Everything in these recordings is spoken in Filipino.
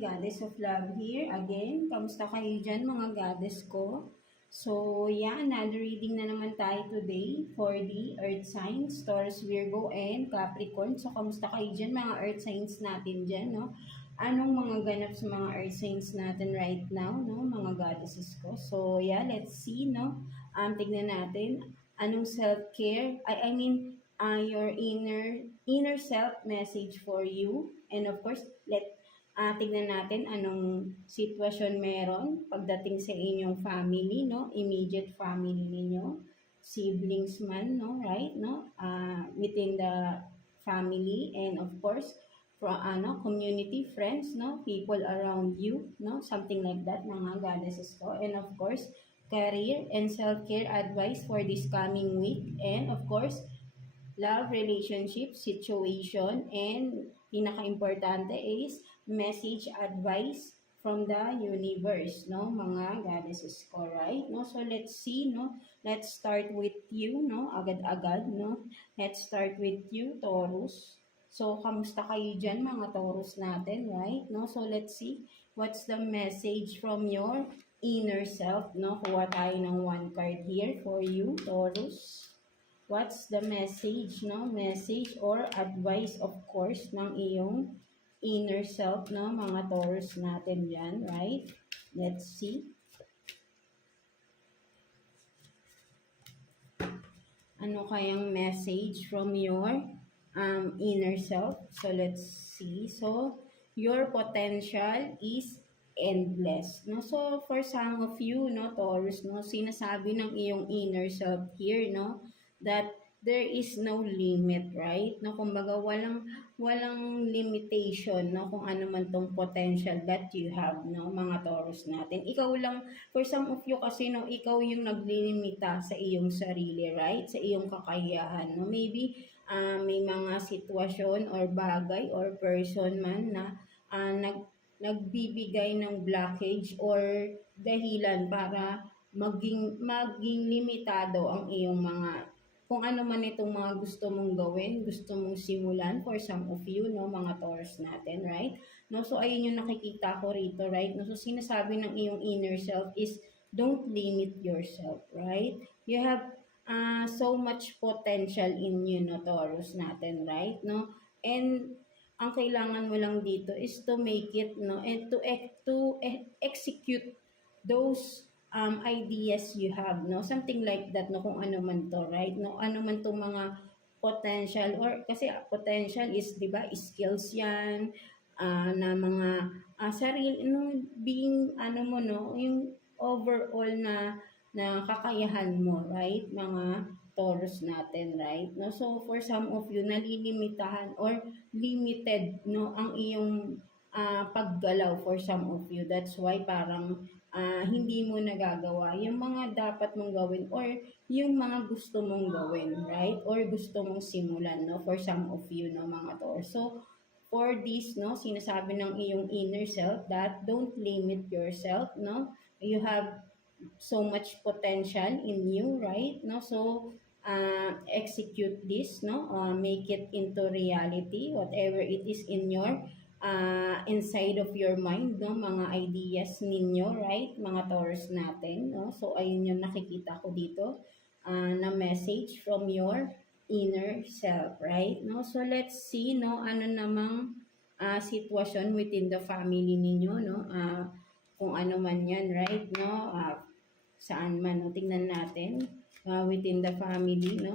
Goddess of Love here. Again, kamusta kayo dyan mga goddess ko? So, yeah, another reading na naman tayo today for the Earth signs, Taurus, Virgo, and Capricorn. So, kamusta kayo dyan mga Earth signs natin dyan, no? Anong mga ganap sa mga Earth signs natin right now, no? Mga goddesses ko. So, yeah, let's see, no? Tignan natin anong self-care, your inner self message for you. And of course, tignan natin anong sitwasyon meron pagdating sa inyong family, no? Immediate family ninyo, siblings man, no? Right, no? Within the family, and of course, from community, friends, no? People around you, no? Something like that, mga goddesses ko. And of course, career and self-care advice for this coming week. And of course, love, relationship, situation, and pinaka-importante is message, advice from the universe, no, mga goddesses ko, right? No, so let's see, no, let's start with you, no, agad-agad, no, let's start with you, Taurus. So, kamusta kayo dyan, mga Taurus natin, right? No, so let's see, what's the message from your inner self, no? Kuha tayo ng one card here for you, Taurus. What's the message, no? Message or advice, of course, ng iyong inner self, no? Mga Taurus natin yan, right? Let's see. Ano kayang message from your inner self? So, let's see. So, your potential is endless, no? So, for some of you, no, Taurus, no, sinasabi ng iyong inner self here, no, that there is no limit, right? No, kumbaga walang limitation, no, kung ano man tong potential that you have, no, mga Taurus natin. Ikaw lang, for some of you kasi, no, ikaw yung naglilimita sa iyong sarili, right? Sa iyong kakayahan, no? Maybe may mga sitwasyon or bagay or person man na nagbibigay ng blockage or dahilan para maging limitado ang iyong mga kung ano man itong mga gusto mong gawin, gusto mong simulan for some of you, no, mga Taurus natin, right? No, so ayun yung nakikita ko rito, right? No, so sinasabi ng iyong inner self is don't limit yourself, right? You have so much potential in you, no, Taurus natin, right? No? And ang kailangan mo lang dito is to make it, no, and to execute those ideas you have, no? Something like that, no? Kung ano man to, right? No? Ano man tong mga potential or kasi potential is, di ba, skills yan, na mga sarili, no, being, ano mo, no, yung overall na kakayahan mo, right? Mga Taurus natin, right? No? So, for some of you, nalilimitahan or limited, no, ang iyong paggalaw for some of you. That's why parang hindi mo nagagawa yung mga dapat mong gawin or yung mga gusto mong gawin, right? Or gusto mong simulan, no? For some of you, no, mga Taurus. So, for this, no, sinasabi ng iyong inner self that don't limit yourself, no? You have so much potential in you, right? No, so execute this, no, make it into reality, whatever it is in your inside of your mind, no, mga ideas ninyo, right, mga Taurus natin, no. So ayun yung nakikita ko dito na message from your inner self, right, no. So let's see, no, ano namang sitwasyon within the family ninyo, no, kung ano man yan, right, no, saan man, no, tingnan natin within the family, no,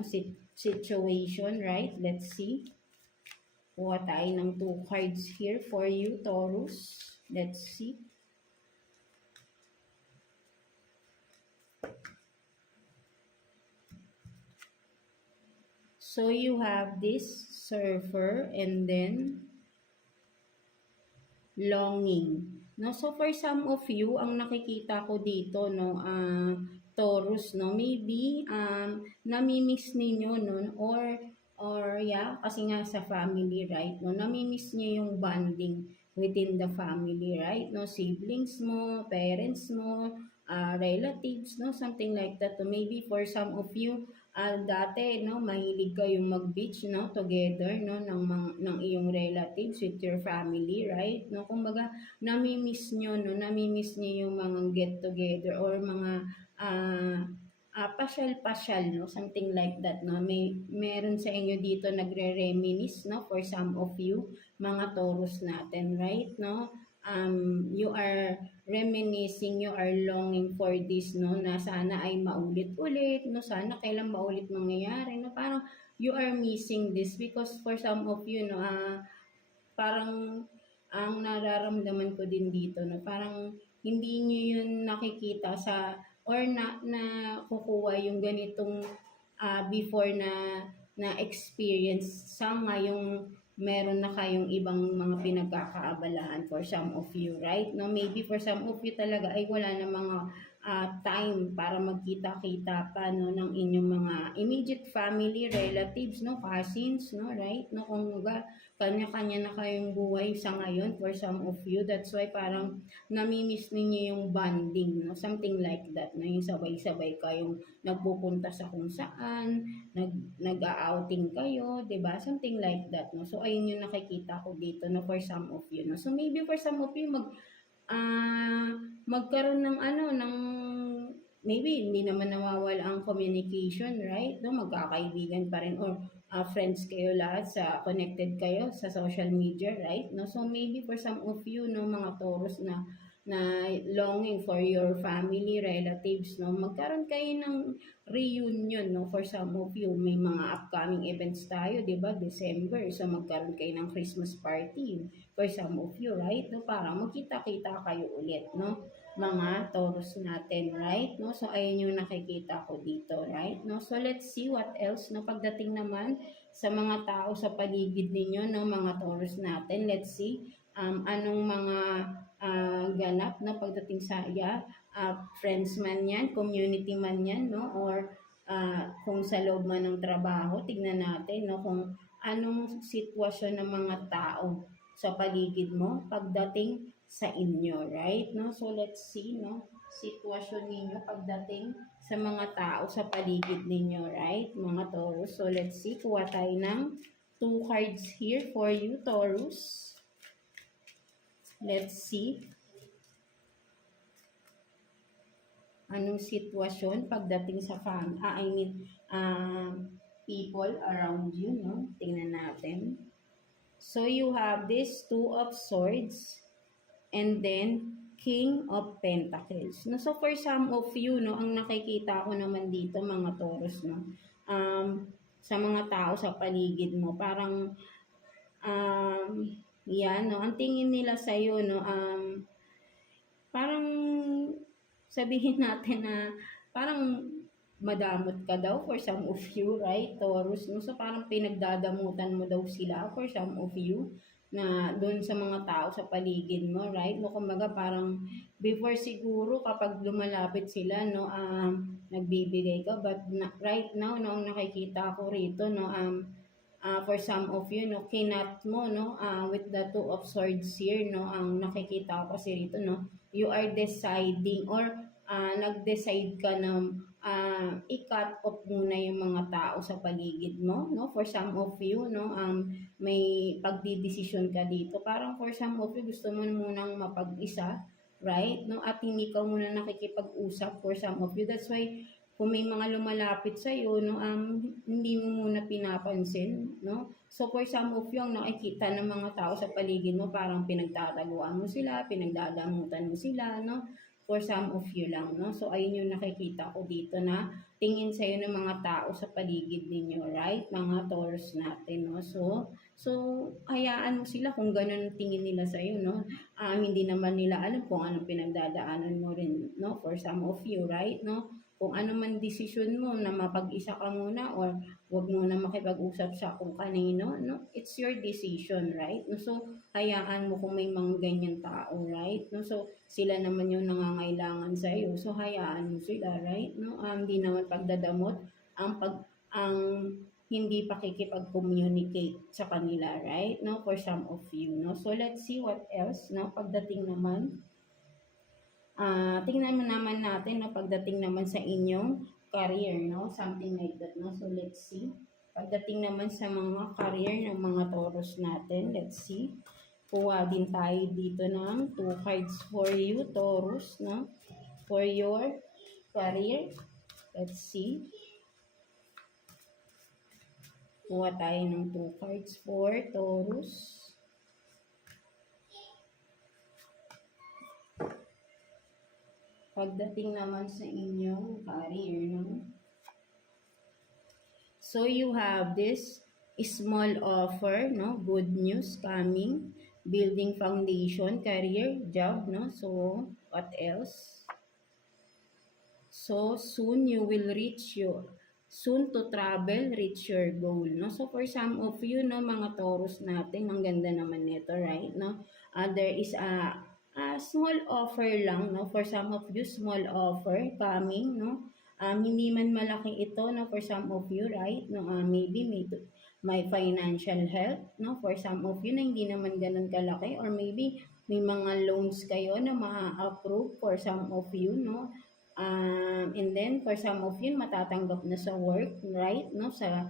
situation, right, let's see. Kuha tayo ng 2 cards here for you, Taurus. Let's see. So you have this surfer and then longing. No, so for some of you, ang nakikita ko dito, no, Taurus, no, maybe nami-miss ninyo, no, or yeah, kasi nga sa family, right, no, nami-miss niyo yung bonding within the family, right, no, siblings mo, parents mo, relatives, no, something like that. So maybe for some of you, dati, no, mahilig kayong mag-beach, no, together, no, ng iyong relatives with your family, right? No, kumbaga, nami-miss nyo, no, nami-miss nyo yung mga get together or mga ah pasyal-pasyal, no, something like that, no. Meron sa inyo dito nagre-reminisce, no, for some of you, mga Taurus natin, right, no? You are reminiscing, you are longing for this, no, na sana ay maulit-ulit, no, sana kailan maulit mangyayari, no, parang you are missing this because for some of you, no, parang ang nararamdaman ko din dito, no, parang hindi nyo yun nakikita sa or na kukuha yung ganitong before na experience sa ngayong meron na kayong ibang mga pinagkakaabalahan for some of you, right? No, maybe for some of you talaga ay wala na mga time para magkita-kita pa, no, ng inyong mga immediate family, relatives, no, cousins, no, right? No, kung kanya-kanya na kayong buhay sa ngayon for some of you. That's why parang namimiss ninyo yung bonding, no? Something like that, no? Yung sabay-sabay kayong nagpupunta sa kung saan, nag-outing kayo, 'di ba? Something like that, no? So ayun yung nakikita ko dito, no, for some of you, no? So maybe for some of you ah, magkaroon ng maybe hindi naman nawawala ang communication, right? No, magkakaibigan pa rin or friends kayo lahat connected kayo sa social media, right? No, so maybe for some of you, no, mga Taurus na longing for your family, relatives, no, magkaroon kayo ng reunion, no, for some of you. May mga upcoming events tayo, di ba, December, so magkaroon kayo ng Christmas party for some of you, right? No, parang magkita-kita kayo ulit, no, mga Taurus natin, right? No, so ayun yung nakikita ko dito, right? No, so let's see what else, no, pagdating naman sa mga tao sa paligid ninyo, no, mga Taurus natin, let's see anong mga ganap na pagdating sa friends man yan, community man yan, no, or kung sa loob man ng trabaho, tignan natin, no, kung anong sitwasyon ng mga tao sa paligid mo pagdating sa inyo, right? No, so let's see, no, sitwasyon ninyo pagdating sa mga tao sa paligid ninyo, right, mga Taurus. So let's see, kuha tayo ng 2 cards here for you, Taurus. Let's see. Anong sitwasyon pagdating sa people around you, no? Tingnan natin. So you have this 2 of Swords and then King of Pentacles. No, so for some of you, no, ang nakikita ko naman dito, mga Taurus, no, sa mga tao sa paligid mo, parang yan, no, ang tingin nila sa iyo, no, parang sabihin natin na parang madamot ka daw for some of you, right, Taurus, no? So parang pinagdadamutan mo daw sila for some of you na doon sa mga tao sa paligid mo, right? No, kumbaga parang before siguro kapag lumalapit sila, no, nagbibigay ka, but right now, no, ang nakikita ko rito, no, for some of you, no, kinat mo, no, with the 2 of Swords here, no, ang nakikita ko kasi rito, no, you are deciding or nag-decide ka na i-cut off muna yung mga tao sa paligid mo, no, for some of you, no, may pagdidesisyon ka dito, parang for some of you gusto mo munang mapag-isa, right, no, at hindi ka muna nakikipag-usap for some of you. That's why kung may mga lumalapit sa iyo, no, hindi mo muna pinapansin, no? So for some of you, ang nakikita ng mga tao sa paligid mo, parang pinagtataguan mo sila, pinagdadamutan mo sila, no? For some of you lang, no? So ayun yung nakikita ko dito na tingin sa iyo ng mga tao sa paligid ninyo, right? Mga Taurus natin, no? So hayaan mo sila kung ganun ang tingin nila sa iyo, no? Hindi naman nila alam kung anong pinagdadaanan mo rin, no? For some of you, right? No? Kung ano man desisyon mo na mapag-isa ka muna or wag mo na makipag-usap sa kung kanino, no? It's your decision, right? No? So, hayaan mo kung may mga ganyan tao, right? No? So, sila naman yung nangangailangan sa iyo. So, hayaan mo sila, right? No? Hindi naman pagdadamot ang hindi pakikipag-communicate sa kanila, right? No? For some of you, no? So, let's see what else, no? Pagdating naman tingnan mo naman natin na pagdating naman sa inyong career, no? Something like that, no? So, let's see. Pagdating naman sa mga career ng mga Taurus natin, let's see. Kuha din tayo dito ng 2 cards for you, Taurus, no? For your career. Let's see. Kuha tayo ng 2 cards for Taurus. Pagdating naman sa inyong career, no? So, you have this small offer, no? Good news coming. Building foundation, career, job, no? So, what else? So, soon you will reach soon to travel, reach your goal, no? So, for some of you, no, mga Taurus natin, ang ganda naman nito, right, no? There is a small offer lang, no? For some of you, small offer coming, no? Hindi man malaki ito, no? For some of you, right? No? Maybe may financial help, no? For some of you na hindi naman ganun kalaki, or maybe may mga loans kayo na ma-approve for some of you, no? And then, for some of you, matatanggap na sa work, right? No? Sa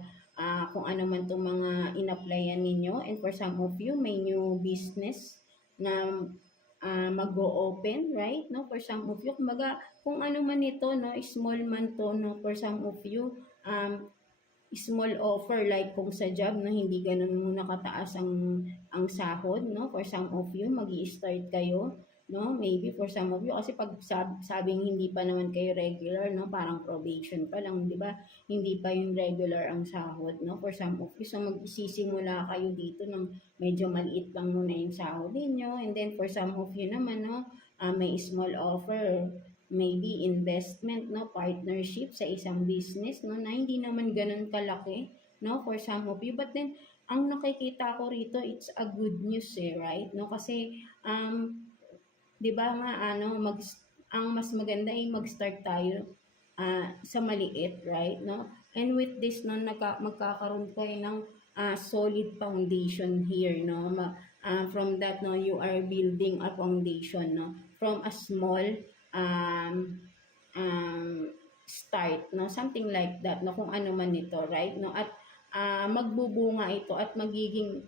kung ano man itong mga in-applyan ninyo. And for some of you, may new business na mag-o-open, right? No? For some of you, kumbaga, kung ano man ito, no? Small man to, no? For some of you, small offer, like kung sa job, no? Hindi ganun muna kataas ang sahod, no? For some of you, mag-i-start kayo, no? Maybe for some of you, kasi pag sabing hindi pa naman kayo regular, no? Parang probation pa lang, di ba? Hindi pa yung regular ang sahod, no? For some of you, so magsisimula kayo dito ng medyo maliit lang muna yung sahod ninyo. And then for some of you naman, no? May small offer, maybe investment, no? Partnership sa isang business, no? Na hindi naman ganun kalaki, no? For some of you. But then, ang nakikita ko rito, it's a good news, right? No? Kasi, 'di ba nga ang mas maganda ay mag-start tayo sa maliit, right, no? And with this, no, magkakaroon kayo ng solid foundation here, no? From that, no, you are building a foundation, no? From a small um, start, no? Something like that, no? Kung ano man ito, right, no? At magbubunga ito at magiging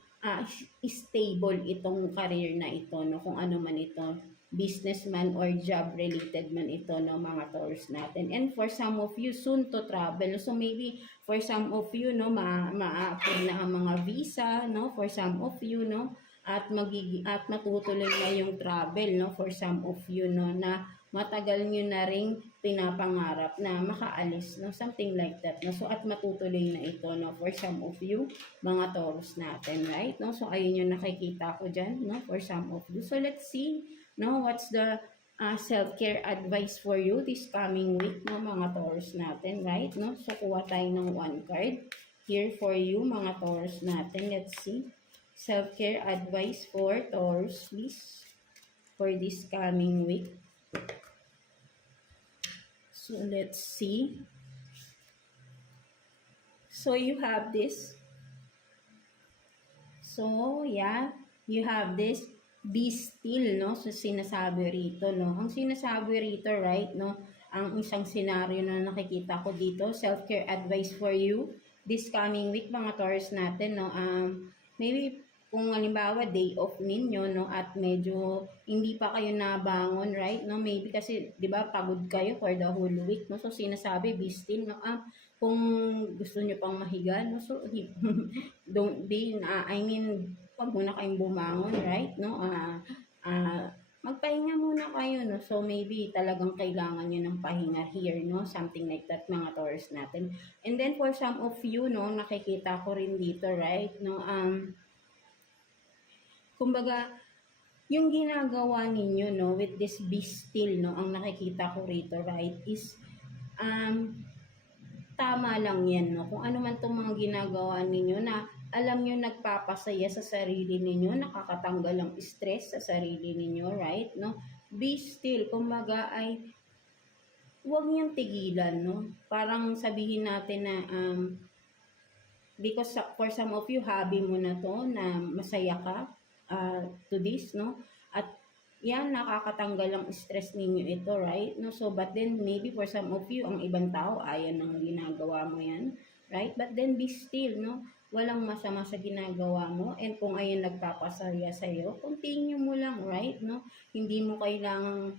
stable itong career na ito, no? Kung ano man ito, businessman or job related man ito, no, mga Taurus natin. And for some of you, soon to travel. So maybe for some of you, no, ma-apply na ang mga visa, no, for some of you, no, at matutuloy na yung travel, no, for some of you, no, na matagal nyo na ring pinapangarap na makaalis, no, something like that, no. So at matutuloy na ito, no, for some of you, mga Taurus natin, right, no. So ayun yung nakikita ko dyan, no, for some of you. So let's see, no, what's the self-care advice for you this coming week, no, mga Taurus natin, right, no. So kuha tayo ng 1 card here for you, mga Taurus natin. Let's see, self-care advice for Taurus, please, for this coming week. So let's see. So you have this. So yeah, you have this. Be still, no? So sinasabi rito, no? Ang sinasabi rito, right, no? Ang isang scenario na nakikita ko dito, self-care advice for you this coming week, mga Taurus natin, no? Maybe kung halimbawa day off ninyo, no, at medyo hindi pa kayo nabangon, right, no, maybe kasi 'di ba pagod kayo for the whole week, no, so sinasabi be still, no, kung gusto niyo pang mahiga, no, so don't be wag muna kayong bumangon, right, no, magpahinga muna kayo, no, so maybe talagang kailangan niyo ng pahinga here, no, something like that, mga Taurus natin. And then for some of you, no, nakikita ko rin dito, right, no, kumbaga, yung ginagawa ninyo, no, with this be still, no, ang nakikita ko rito, right, is, tama lang yan, no, kung ano man itong mga ginagawa ninyo na alam nyo nagpapasaya sa sarili ninyo, nakakatanggal ang stress sa sarili ninyo, right, no, be still, kumbaga ay, huwag niyang tigilan, no, parang sabihin natin na, because for some of you, hobby mo na to, na masaya ka, to this, no, at yan, nakakatanggal ang stress ninyo ito, right? No, so but then maybe for some of you, ang ibang tao ayaw nang ginagawa mo yan, right? But then be still, no? Walang masama sa ginagawa mo, and kung ayun nagpapasaya sa iyo, continue mo lang, right? No? Hindi mo kailangang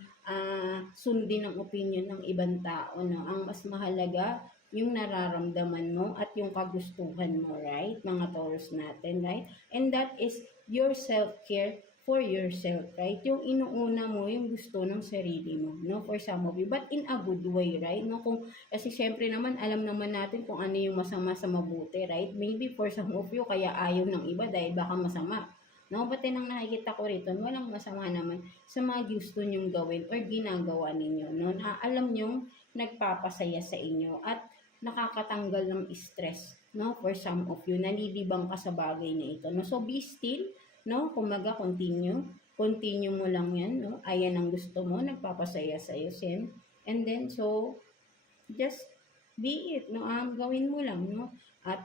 sundin ang opinion ng ibang tao, no? Ang mas mahalaga yung nararamdaman mo at yung kagustuhan mo, right? Mga Taurus natin, right? And that is your self-care for yourself, right? Yung inuuna mo yung gusto ng sarili mo, no? For some of you, but in a good way, right? No? Kasi syempre naman, alam naman natin kung ano yung masama sa mabuti, right? Maybe for some of you, kaya ayaw ng iba dahil baka masama. No? But then, ang nakikita ko rito, walang masama naman sa mga gusto nyong gawin or ginagawa ninyo, no? Na alam nyong nagpapasaya sa inyo at nakakatanggal ng stress, no? For some of you, nalilibang ka sa bagay na ito, no? So, be still, no? Kumaga, continue mo lang yan, no? Ayan ang gusto mo, nagpapasaya sa iyo, Sen. And then, so, just be it, no? Gawin mo lang, no? At,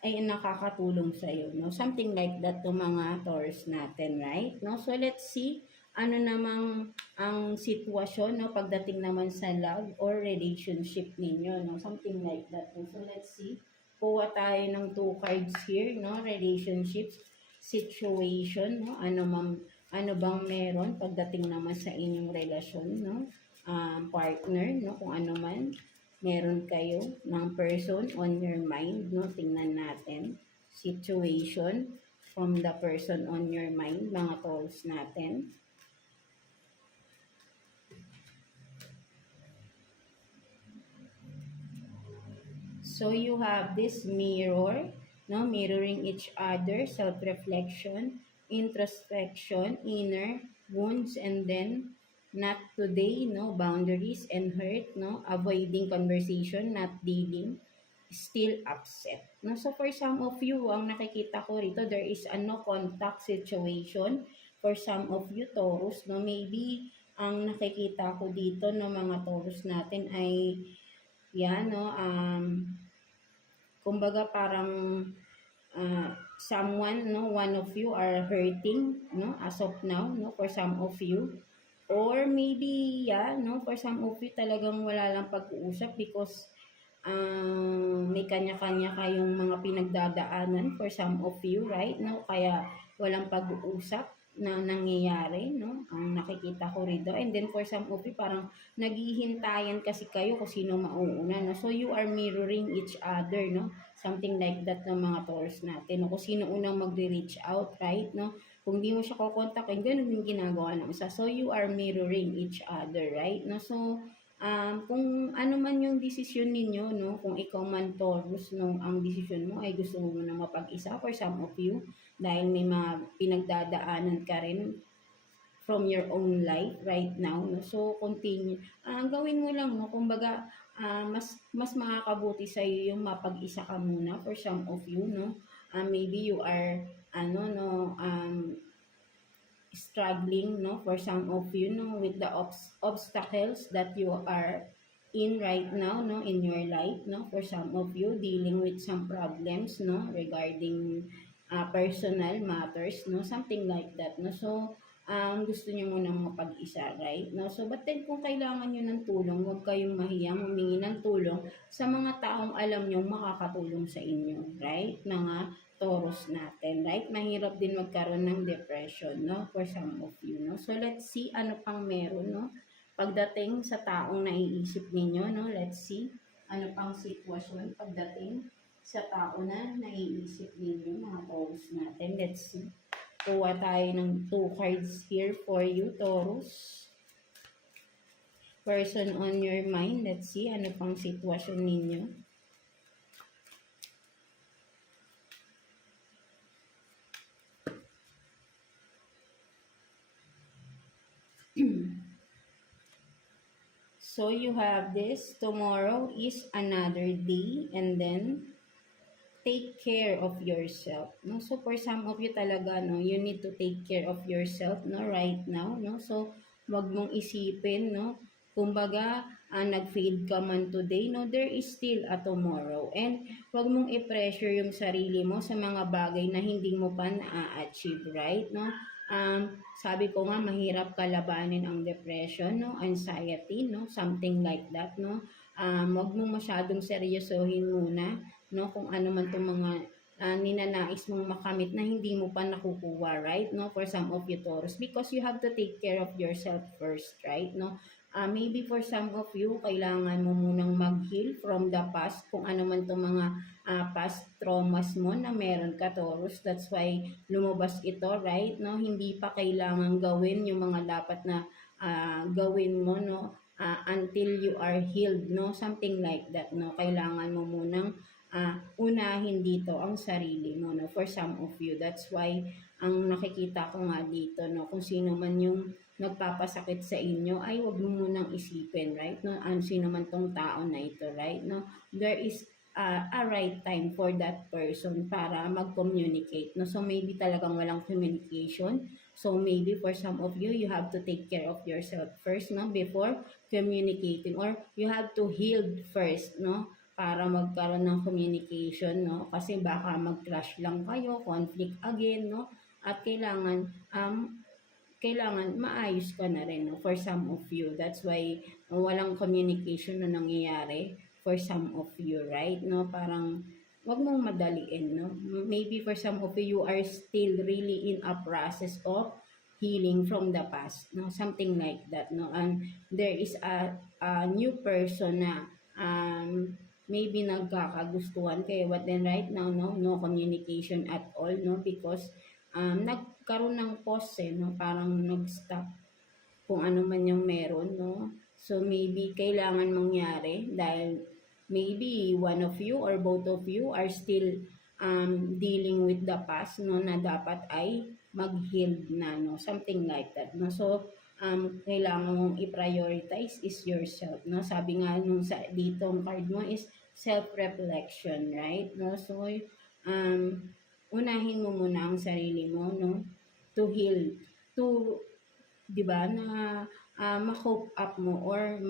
ay nakakatulong sa iyo, no? Something like that to mga Taurus natin, right? No? So, let's see, ano namang ang sitwasyon, no? Pagdating naman sa love or relationship ninyo, no? Something like that. No? So, let's see. Kuha tayo ng 2 cards here, no? Relationships, situation, no? Ano bang meron pagdating naman sa inyong relasyon, no? Partner, no? Kung ano man meron kayo ng person on your mind, no? Tingnan natin. Situation from the person on your mind, mga Taurus natin. So you have this mirror, no? Mirroring each other, self-reflection, introspection, inner wounds, and then not today, no? Boundaries and hurt, no? Avoiding conversation, not dealing, still upset. No? So for some of you, ang nakikita ko rito, there is a no contact situation. For some of you, Taurus, no? Maybe ang nakikita ko dito ng mga Taurus natin ay yan, no? Kumbaga parang someone, no, one of you are hurting, no, as of now, no, for some of you. Or maybe, yeah, no, for some of you talagang wala lang pag-uusap because may kanya-kanya kayong mga pinagdadaanan for some of you, right? No, kaya walang pag-uusap na nangyayari, no? Ang nakikita ko rito. And then for some of you, parang naghihintayan kasi kayo kung sino mauuna, no? So you are mirroring each other, no? Something like that ng mga Taurus natin, no? Kung sino unang magre-reach out, right? No? Kung di mo siya kukontakin, ganun yung ginagawa ng isa. So you are mirroring each other, right? No? So kung ano man yung desisyon ninyo, no, kung ikaw man Taurus, no, ang desisyon mo ay gusto mo na mapag-isa for some of you, dahil may mga pinagdadaanan ka rin from your own life right now, no, so continue, gawin mo lang, no, kumbaga, mas makakabuti sa iyo yung mapag-isa ka muna for some of you, no, maybe you are, struggling, no, for some of you, no, with the obstacles that you are in right now, no, in your life, no, for some of you dealing with some problems, no, regarding personal matters, no, something like that, no. So gusto niyo munang mapag-isa, right, no. So but then kung kailangan niyo ng tulong, huwag kayong mahiyang humingi ng tulong sa mga taong alam niyo makakatulong sa inyo, right, mga Taurus natin, right? Mahirap din magkaroon ng depression, no? For some of you, no? So, let's see ano pang meron, no? Pagdating sa taong naiisip ninyo, no? Let's see ano pang sitwasyon pagdating sa tao na naiisip ninyo, mga Taurus natin. Let's see. Kuha tayo ng 2 cards here for you, Taurus. Person on your mind. Let's see ano pang sitwasyon ninyo. So you have this, tomorrow is another day, and then take care of yourself, no? So for some of you talaga, no, you need to take care of yourself, no, right now, no? So wag mong isipin, no, kumbaga nag-fail ka man today, no, there is still a tomorrow, and wag mong i-pressure yung sarili mo sa mga bagay na hindi mo pa na-achieve, right, no? sabi ko nga mahirap kalabanin ang depression, no, anxiety, no, something like that, no. Wag mo masyadong seryosohin muna, no, kung ano man tong mga ninanais mong makamit na hindi mo pa nakukuha, right? No, for some of you Taurus, because you have to take care of yourself first, right? No, maybe for some of you, kailangan mo munang mag-heal from the past, kung ano man tong mga past traumas mo na meron ka, Taurus. That's why lumabas ito, right? No, hindi pa kailangan gawin yung mga dapat na gawin mo, no, until you are healed, no, something like that, no. Kailangan mo munang unahin dito ang sarili mo, no, for some of you. That's why ang nakikita ko nga dito, no, kung sino man yung nagpapasakit sa inyo, ay wag mo munang isipin, right? No, ano sino man tong tao na ito, right? No, there is a right time for that person para mag-communicate, no. So maybe talagang walang communication. So maybe for some of you, you have to take care of yourself first, no, before communicating, or you have to heal first, no, para magkaroon ng communication, no, kasi baka mag-clash lang kayo, conflict again, no, at kailangan maayos ka na rin, no, for some of you. That's why walang communication na nangyayari for some of you, right? No, parang wag mong madaliin, no. Maybe for some of you are still really in a process of healing from the past, no, something like that, no. And there is a new person na maybe nagkakagustuhan kayo, but then right now, no communication at all, no, because nagkaroon ng pause, no, parang nag-stop kung ano man yung meron, no. So maybe kailangan mangyari dahil maybe one of you or both of you are still dealing with the past, no, na dapat ay mag-heal na, no, something like that, no. So kailangan mong i-prioritize is yourself, no. Sabi nga nung dito ang card mo is self-reflection, right? No, so unahin mo muna ang sarili mo, no, to heal, to, di ba, na ma-cope up mo or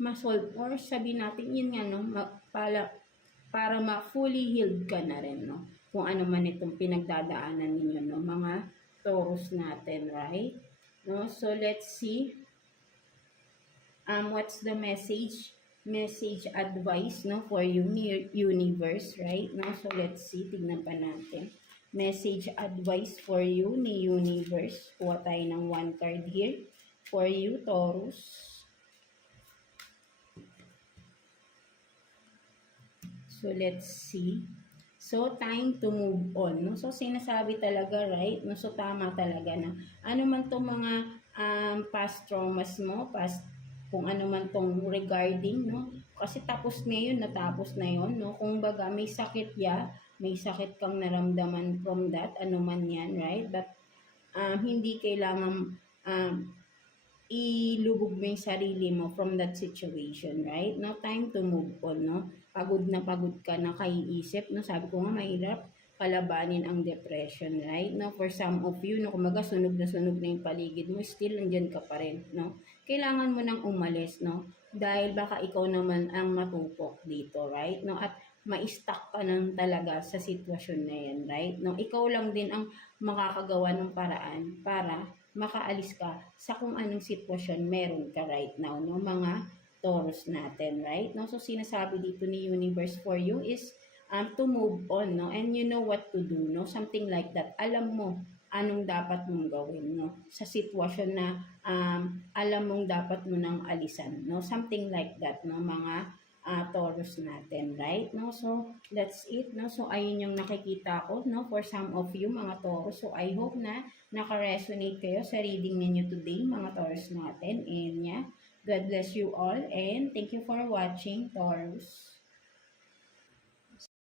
ma-solve, or sabi natin yun nga, no, para ma-fully healed ka na rin, no, kung ano man itong pinagdadaanan ninyo, no, mga Taurus natin, right? No, so let's see what's the message advice, no, for you, universe, right? No, so let's see, tignan pa natin. Message advice for you ni universe. Kuha tayo ng one card here for you, Taurus. So let's see. So time to move on, no. So sinasabi talaga, right? No, so tama talaga na ano man tong mga past traumas mo, past kung ano man tong regarding, no, kasi tapos na yun, natapos na yun, no. Kung baga may sakit may sakit kang naramdaman from that, ano man yan, right? But hindi kailangan ilubog mo yung sarili mo from that situation, right? No, time to move on, no. Pagod na pagod ka na kaiisip, no. Sabi ko nga, mahirap kalabanin ang depression, right? No, for some of you, no, kumaga sunog na yung paligid mo, still nandiyan ka pa rin, no. Kailangan mo nang umalis, no, dahil baka ikaw naman ang matupok dito, right? No, at ma-stuck ka nang talaga sa sitwasyon na yan, right? No, ikaw lang din ang makakagawa ng paraan para makaalis ka sa kung anong sitwasyon meron ka right now, no, mga Taurus natin, right? No, so sinasabi dito ni universe for you is to move on, no, and you know what to do, no, something like that. Alam mo anong dapat mong gawin, no, sa sitwasyon na alam mong dapat mo nang alisan, no, something like that, no, mga Taurus natin, right? No, so that's it, no. So ayun yung nakikita ko, no, for some of you mga Taurus. So I hope na naka-resonate kayo sa reading ninyo today, mga Taurus natin. And yeah, God bless you all and thank you for watching, Taurus.